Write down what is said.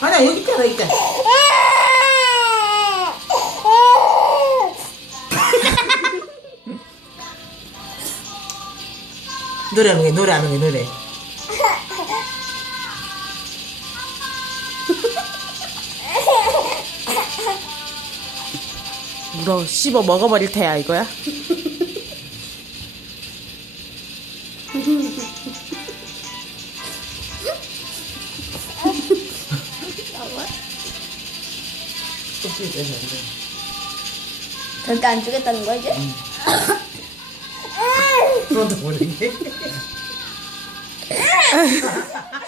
아니야 여기 있잖아 여기 있잖아 노래하는 게 노래하는 게 노래. 물어 씹어 먹어버릴 테야 이거야. 껍질 빼서 안 돼 절대 안 주겠다는 거지? 그런다 버리게